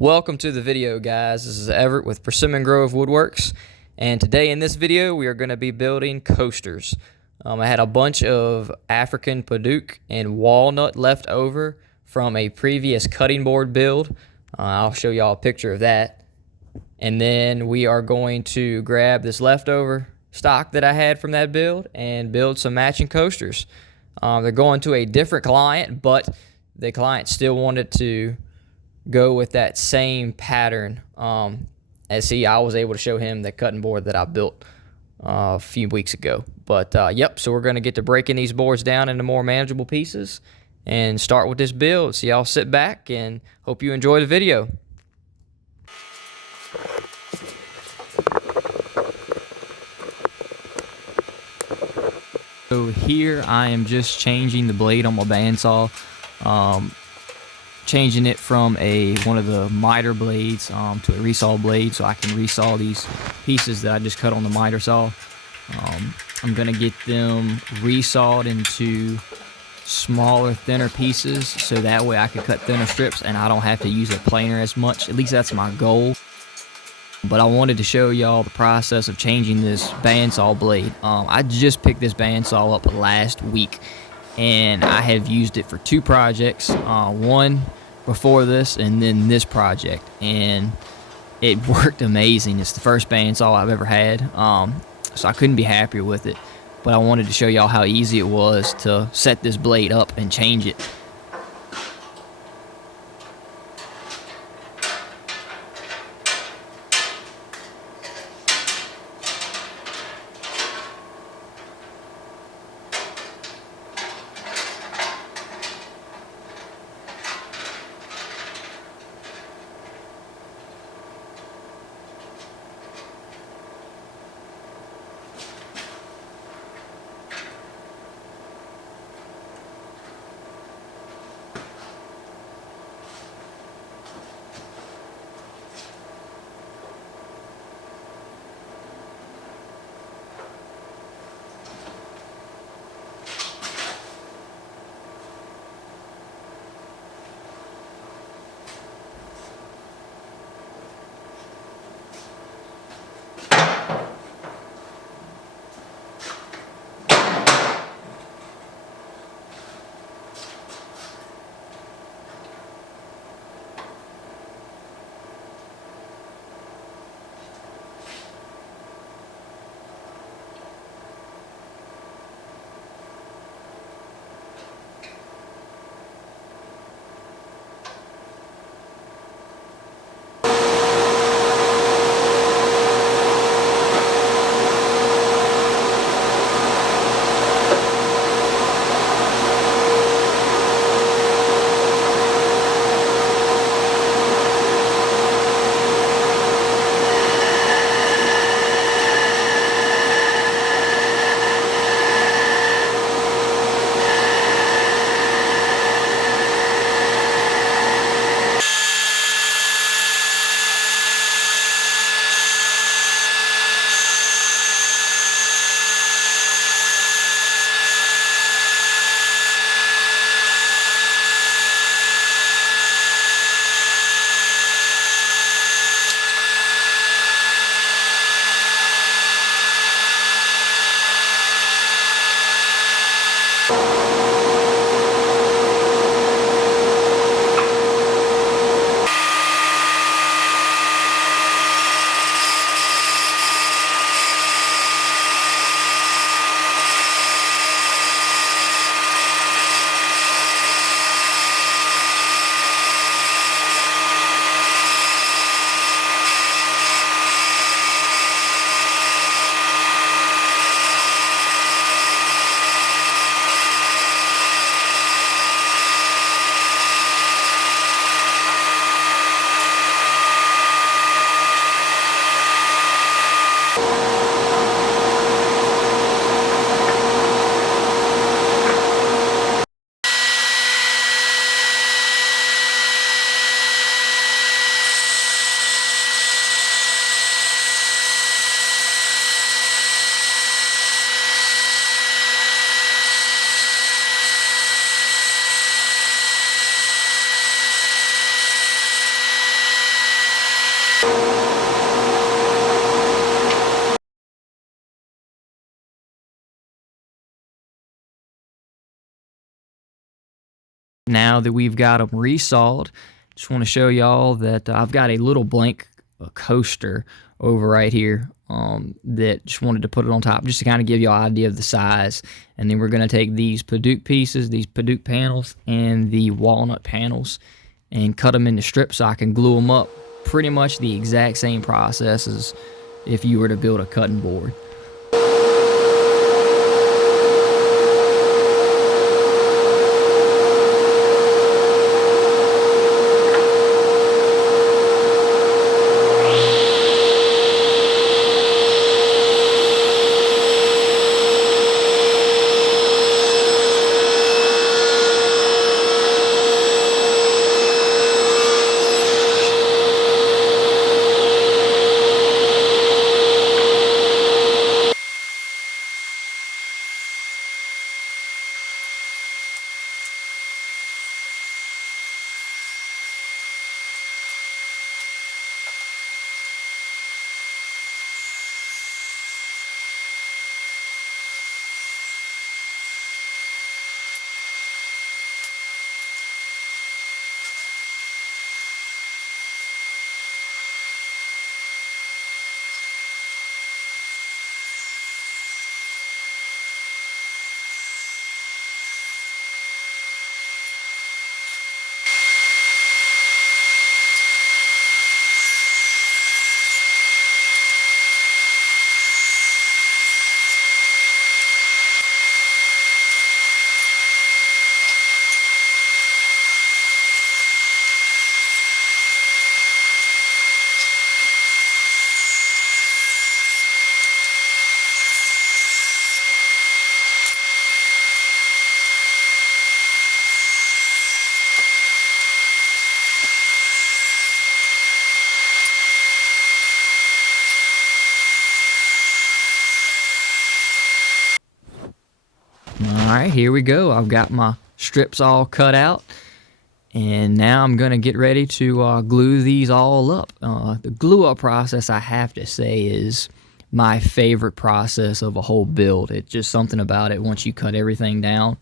Welcome to the video, guys. This is Everett with Persimmon Grove Woodworks, and today in this video we are going to be building coasters. I had a bunch of African padauk and walnut left over from a previous cutting board build. I'll show y'all a picture of that, and then we are going to grab this leftover stock that I had from that build and build some matching coasters. They're going to a different client, but the client still wanted to go with that same pattern. As I was able to show him the cutting board that I built a few weeks ago. But yep, so we're going to get to breaking these boards down into more manageable pieces and start with this build. So y'all sit back and hope you enjoy the video. So here I am just changing the blade on my bandsaw. Changing it from one of the miter blades to a resaw blade so I can resaw these pieces that I just cut on the miter saw. I'm going to get them resawed into smaller, thinner pieces so that way I can cut thinner strips and I don't have to use a planer as much. At least that's my goal. But I wanted to show y'all the process of changing this bandsaw blade. I just picked this bandsaw up last week and I have used it for two projects. One before this and then this project, and it worked amazing. It's the first bandsaw I've ever had, so I couldn't be happier with it. But I wanted to show y'all how easy it was to set this blade up and change it. Now that we've got them resawed, just want to show y'all that I've got a little blank coaster over right here that just wanted to put it on top just to kind of give you an idea of the size. And then we're going to take these padauk pieces, these padauk panels, and the walnut panels and cut them into strips so I can glue them up. Pretty much the exact same process as if you were to build a cutting board. Alright, here we go. I've got my strips all cut out, and now I'm going to get ready to glue these all up. The glue up process, I have to say, is my favorite process of a whole build. It's just something about it once you cut everything down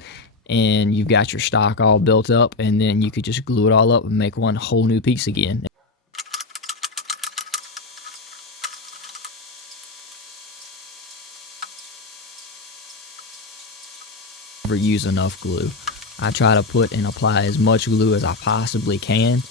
and you've got your stock all built up, and then you could just glue it all up and make one whole new piece again. Never use enough glue. I try to put and apply as much glue as I possibly can.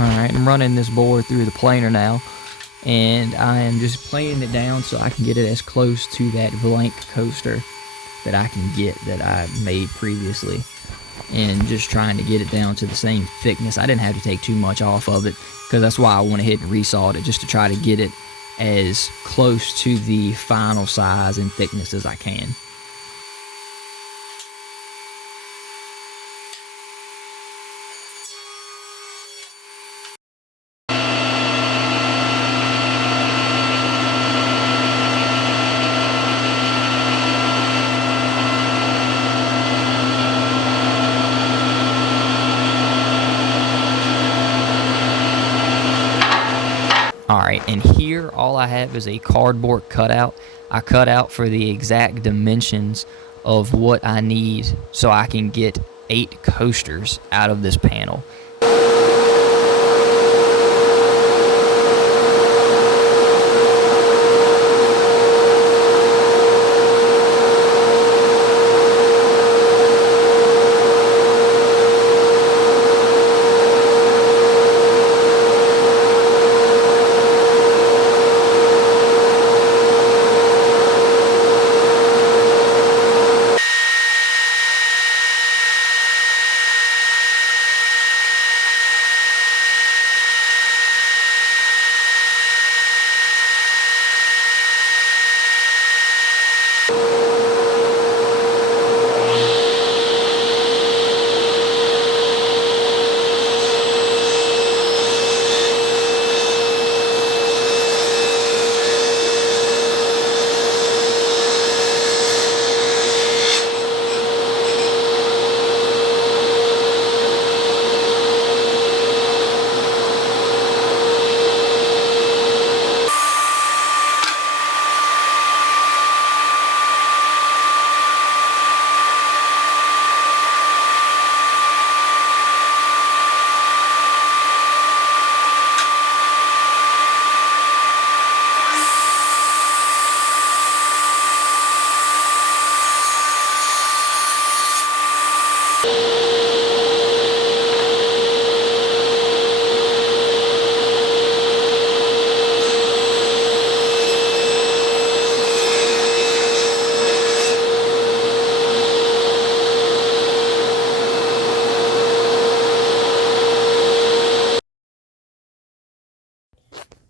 Alright, I'm running this board through the planer now, and I am just planing it down so I can get it as close to that blank coaster that I can get that I made previously, and just trying to get it down to the same thickness. I didn't have to take too much off of it because that's why I went ahead and resawed it, just to try to get it as close to the final size and thickness as I can. Alright, and here all I have is a cardboard cutout. I cut out for the exact dimensions of what I need so I can get 8 coasters out of this panel.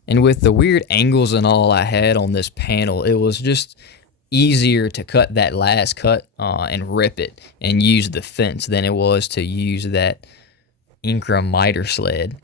And with the weird angles and all I had on this panel, it was just easier to cut that last cut and rip it and use the fence than it was to use that Incra miter sled.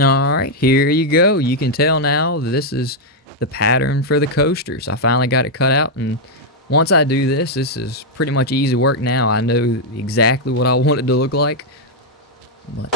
Alright, here you go. You can tell now this is the pattern for the coasters. I finally got it cut out, and once I do this, this is pretty much easy work now. I know exactly what I want it to look like. But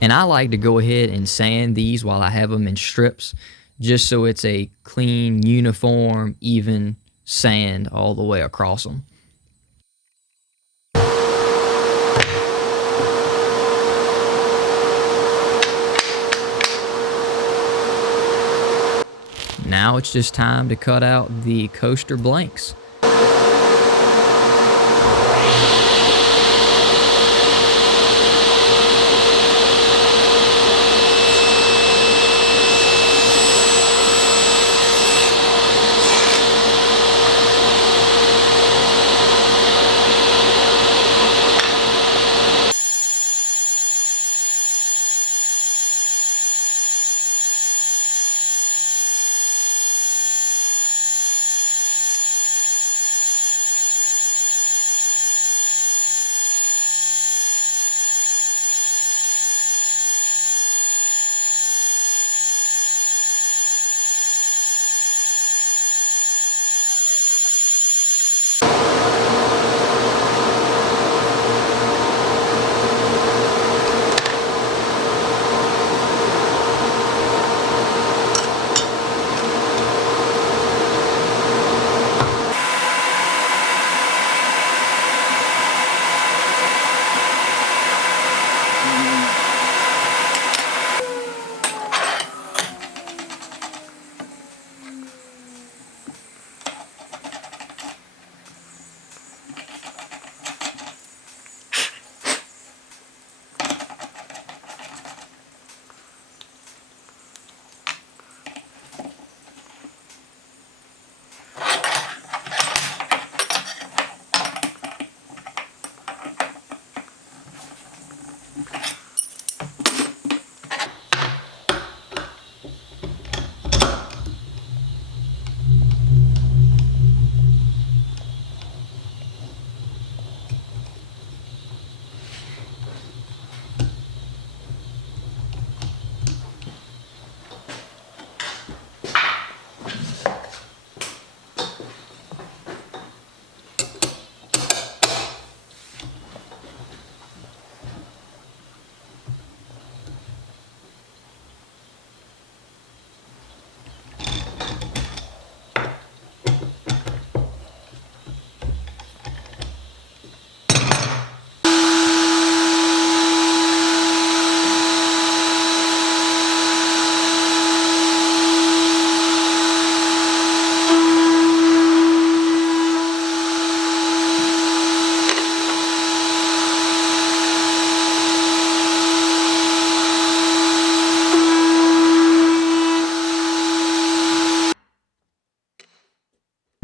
And I like to go ahead and sand these while I have them in strips, just so it's a clean, uniform, even sand all the way across them. Now it's just time to cut out the coaster blanks.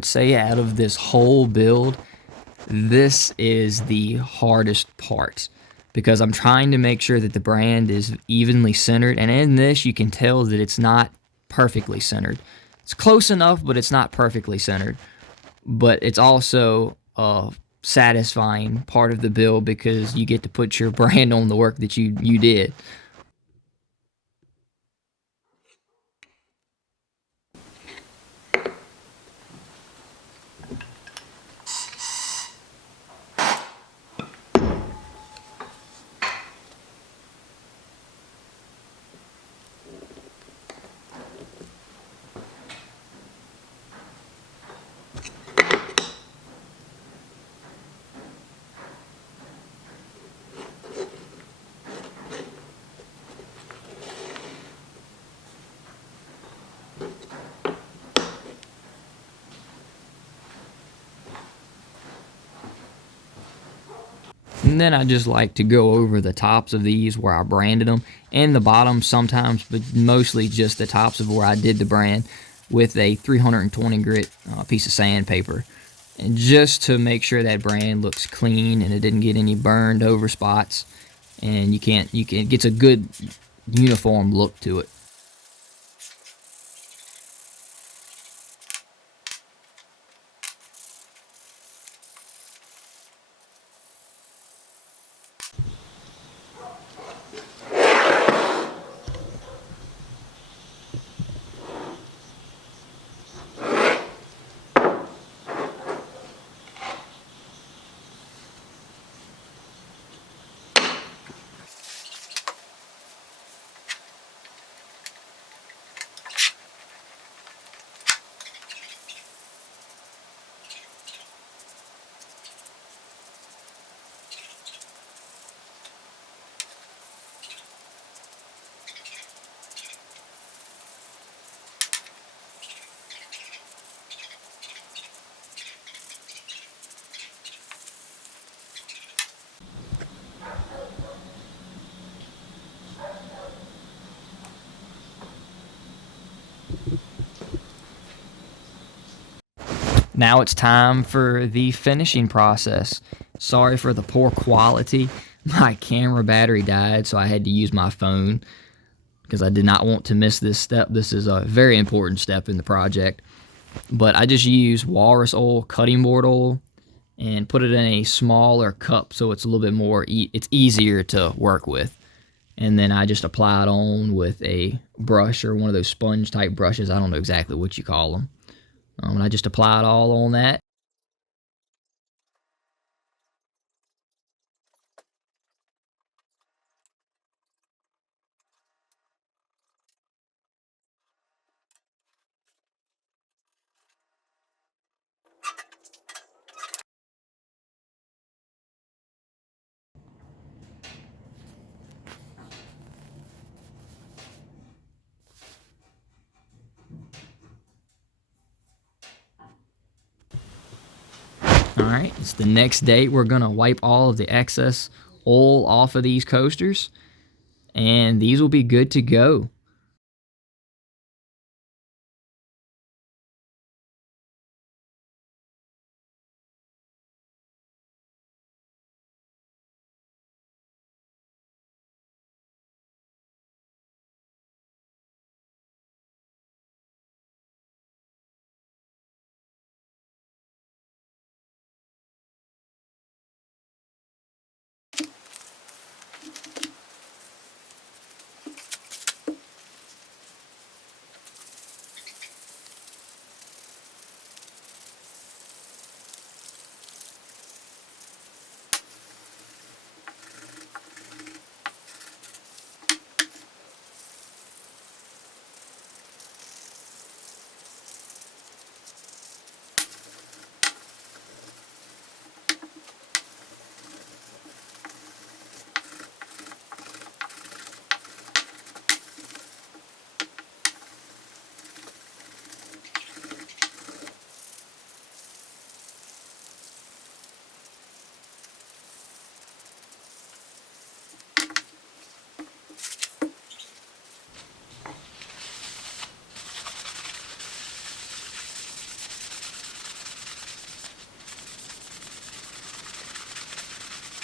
Say out of this whole build, this is the hardest part, because I'm trying to make sure that the brand is evenly centered, and in this you can tell that it's not perfectly centered. It's close enough, but it's not perfectly centered. But it's also a satisfying part of the build because you get to put your brand on the work that you did. And then I just like to go over the tops of these where I branded them, and the bottoms sometimes, but mostly just the tops of where I did the brand with a 320 grit piece of sandpaper. And just to make sure that brand looks clean and it didn't get any burned over spots, and it gets a good uniform look to it. now it's time for the finishing process. Sorry for the poor quality. My camera battery died, so I had to use my phone because I did not want to miss this step. This is a very important step in the project. But I just use walrus oil, cutting board oil, and put it in a smaller cup so it's a little bit more, it's easier to work with. And then I just apply it on with a brush or one of those sponge type brushes. I don't know exactly what you call them. And I just apply it all on that. Alright, it's the next day. We're going to wipe all of the excess oil off of these coasters, and these will be good to go.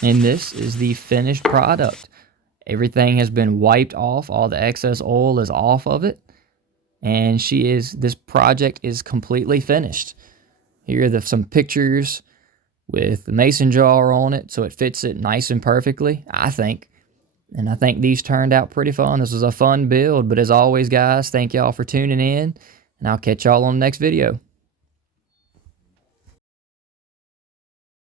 And this is the finished product. Everything has been wiped off. All the excess oil is off of it. And this project is completely finished. Here are some pictures with the mason jar on it, so it fits it nice and perfectly, I think. And I think these turned out pretty fun. This was a fun build, but as always, guys, thank y'all for tuning in, and I'll catch y'all on the next video.